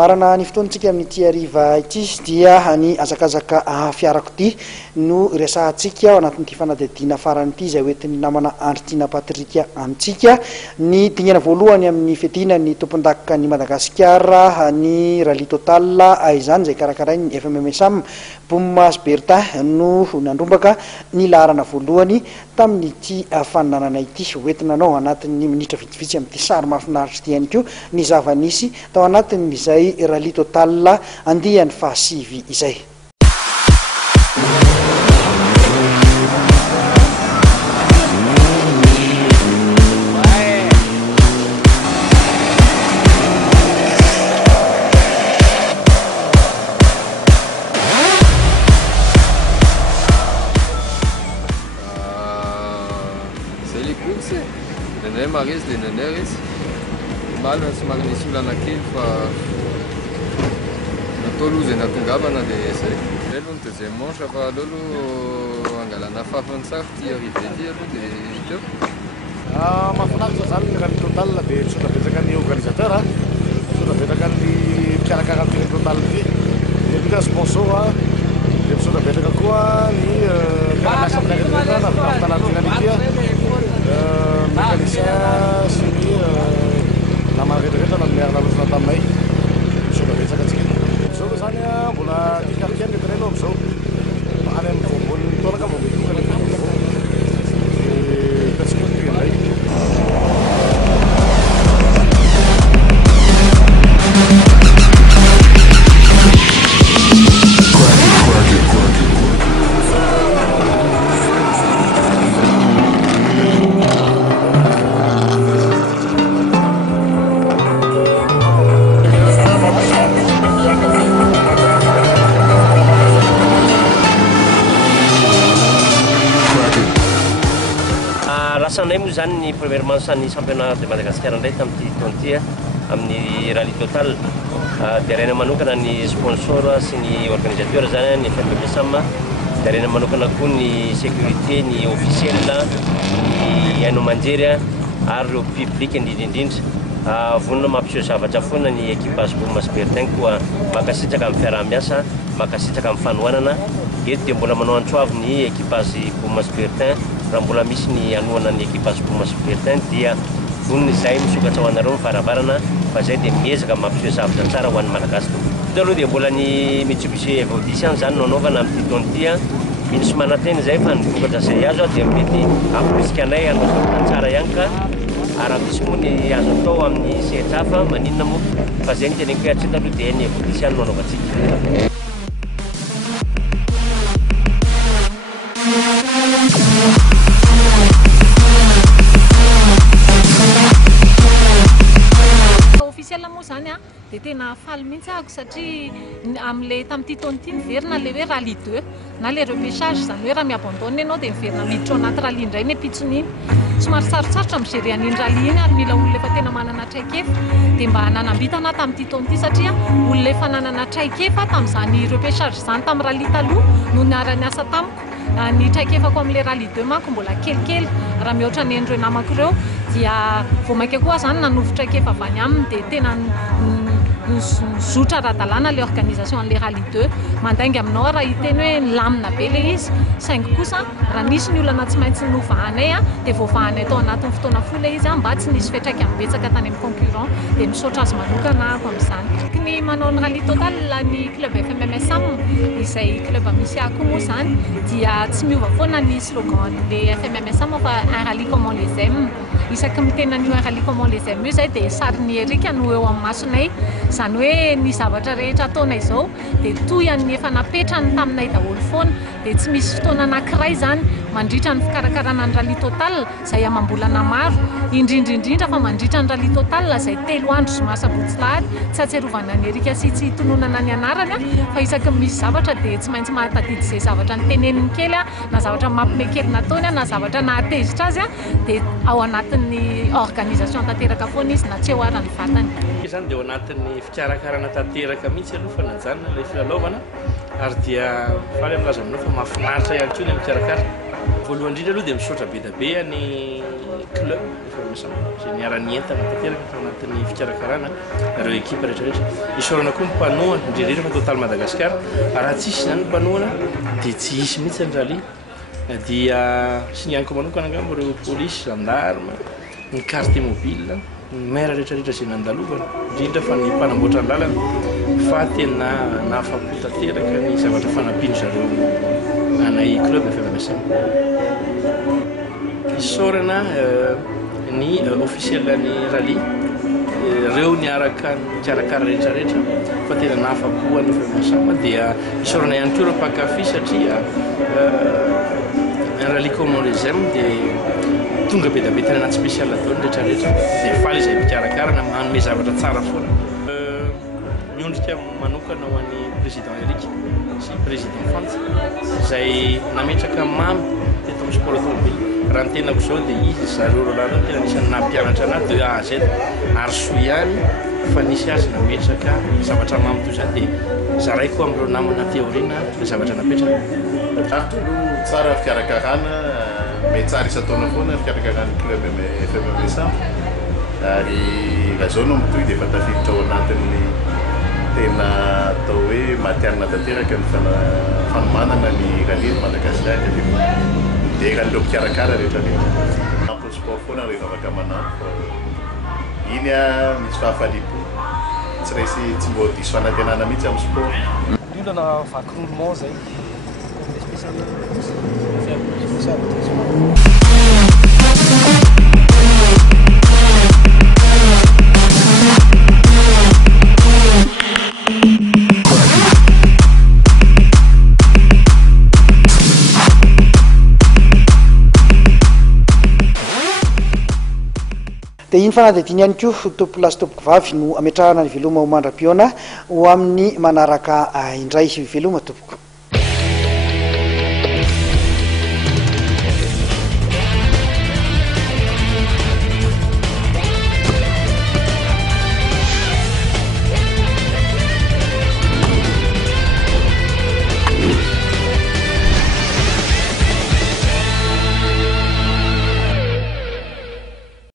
Marana ny fotoantsika amin'ity hariva ity dia ny azakazaka fiarakodia no resahantsika ao anatin'ity fanadihadiana farany ity izay hoentin'ny namana Andritiana Patrika amintsika. Ny dingana voalohany amin'ny fiadiana ny tompon-daka ny Madagasikara ny rally total izany izay karakarainy ny FMMSAM Bomas Bertin no nandrombaka ny laharana voalohany tamin'ity fananana ity. Hoentinanao anatin'ny minitra vitsivitsy amin'ity sary mahafinaritra ity ihany koa ny zava-nisy tao anatin'izay rally total andiany fahasivy izay. C'est les courses, le maris, les neneres, mal se magni sulla nakil fa Toulouse na tongavana dia zay lelo ny deuxième manche fa lolo angalana fahafantsarty arrivé ty aloha dia teo. Mahafinaritra zany ny rally total dia misaotra betsaka ny organisateur, misaotra betsaka ny mpikarakara ny total ity, dia mika sponsor, dia misaotra betsaka koa ny mpiaramiasa amin'ny rehetrarehetra navitanantina ity, mécanicien sy ny namana rehetrarehetra namiarana losona taminay, misaotra betsaka antsika. Zao zany mbola tikarikany ny treno amizao any amin'ny voambonin'ny taona ka mbola itoka ny hitantsika ny indray. Rasanay moa zany ny première manche ny championnat de Madagascar indray tamin'ity taona ity amin'ny rally total. Dia rena manokana ny sponsor sy ny organisateur zany ny FMMSAM, dia rena manokana koa ny sécurité, ny officiel, ny haino manjery ary ireo public indrindrindrindra. Vonona mampiseho zavatra foana ny équipage Bomas Bertin koa makasitraka amin'ny fiaraha-miasa, makasitraka amin'ny fanohanana. Eto dia mbola manao antsoavy ny équipage Bomas Bertin raha mbola misy ny anohana ny équipage Bomas Bertin dia vonona izay misokatra ho anareo mivaravarana fa zay dia miezaka mampiseho zavatra tsara ho an'ny malagasy. Ito aloha dia mbola ny Mitsubishi Evolution zany no anaovana amin'ity taona ity. Ino sy manantena izay fa ny vokatra izay azo dia mety ampirisika anay anao zavatra tsara ihany ka raha misy moa ny azo atao amin'ny sehatra hafa maninona moa fa zay ny teneniko hoe hatreta aloha dia ny Evolution no anaovantsika. Dia tena faly mihitsy ako satria amin'ilay tamin'ity taona ity miverina ilay hoe rally 2 na ilay repêchage zany hoe raha miabandonne ianao dia miverina miditra ao anaty rally indray ny ampitsony iny. Somary sarotsarotra migerer an'iny rally iny ary mila olona efa tena manana traikefa dia mba nanambitana tamin'ity taona ity satria olona efa nanana traikefa tamin'izany repêchage zany tamin'ny rally taloha no niara niasa tamiko. Ny traikefako amin'ilay rally 2 manko mbola kelikely raha mihoatra ny endreo namako ireo dia vao mainka koa zany nanovo traikefa avy any aminy dia tena zotra ara-dalàna ilay organisation an'ilay rally 2 mandainga aminao raha hiteny hoe lamina be ilay izy saingy kosa raha nisy ny olana tsy maintsy novahanay dia voavahanay tao anatin'ny fotoana fohy ilay izy mba tsy nisy fiatraika mibetsaka tany amin'ny concurrent dia misaotra azy manokana ako amin'izany. Ny manao ny rally total ny club FMMSAM izay club misy ako moa zany dia tsy miova foana ny slogan an'ilay FMMSAM fa un rally comme on les aime. Isaky mitena ny un rally comme on les aime io zay dia sarin'ny Erika no eo amin'ny masonay zany hoe ny zavatra rehetra ataonay izao dia toy an'ny efa napetrany taminay daholo foana dia tsy misy fotoana anankiray zany mandritra ny fikarakarana ny rally total izay amam-bolana maro indrindrindrindra fa mandritra ny rally total izay 3 andro zoma sabotsy lahady tsy atserovana ny Erika sy tsy hitononana ny anarany fa isaky misy zavatra dia tsy maintsy mahatadidy izay zavatra ny teneniny kely na zavatra mampime kely nataony na zavatra nahatezitra azy dia ao anatin'ny organisation tanteraka foana izy na tsy eo arany vatany. Zany dia ao anatin'ny fikarakarana tanteraka mihitsy aloha fa nanjanona ilay filalaovana ary dia faly amin'azy aminao fa mahafinaritra ihany koa ny mikarakara. Voalohany indrindra aloha dia misaotra be dia be ny club efa misy zay niara-ny entana tanteraka tao anatin'ny fikarakarana reo équipe rehetrarehetra isorana koa ny mpanoana indrindrindra fa total Madagasikara raha tsisy zany mpanoana dia tsy hisy mihitsy ny rally dia sy ny aniko manokana angamba reo polisy gendarme ny carte mobile ny maire rehetrarehetra zay nandalovana indrindra fa ny mpanamboatra ny lalana fa tena nahafapo tanteraka ny zavatra fanampino zareo anay club efa misamy isorana ny officiel ny rally reo niaraka mikarakara rehetrarehetra fa tena nahafapoany efa misama dia isorana ihany koa reo mpankafy satria un rally comme on les aime dia tonga be da be tena anaty spécial ataony rehetrarehetra dia faly izay mikarakarana manome zavatra tsara foana miondrika manokana ho an'ny président Eric sy président Fantsa izay nametraka mamy teto amin'ny sport automobile raha ny tenako izao dia izy zareo rolalana tena nisany nampianatra anazy de A à Z ary soa ihany fa nisy azy nametraka zavatra mamy toy izany dia zaraiko amin'ireo namana théorina le zavatra napetraka tsara fikarakarana mety tsara isataona foana fikarakarana club FMMSA ary raha zao no mitoy dia efa tafiditra ao anatin'ny tena atao hoe matianina tanteraka ny fanomanana ny rally Madagasikara dia raha nireo mpikarakara rehetrarehetra ampony sport foana rehefa afaka manampy iny a misy fahafalipo tsy raisy tsy mbo diso fanantenana mihitsy amin'ny sport olana vaky roulement zay dia iny fanadidiny ihany koa topolasy tompoko vavy no ametrahana ny veloma ho mandram-piona ho amin'ny manaraka indray veloma tompoko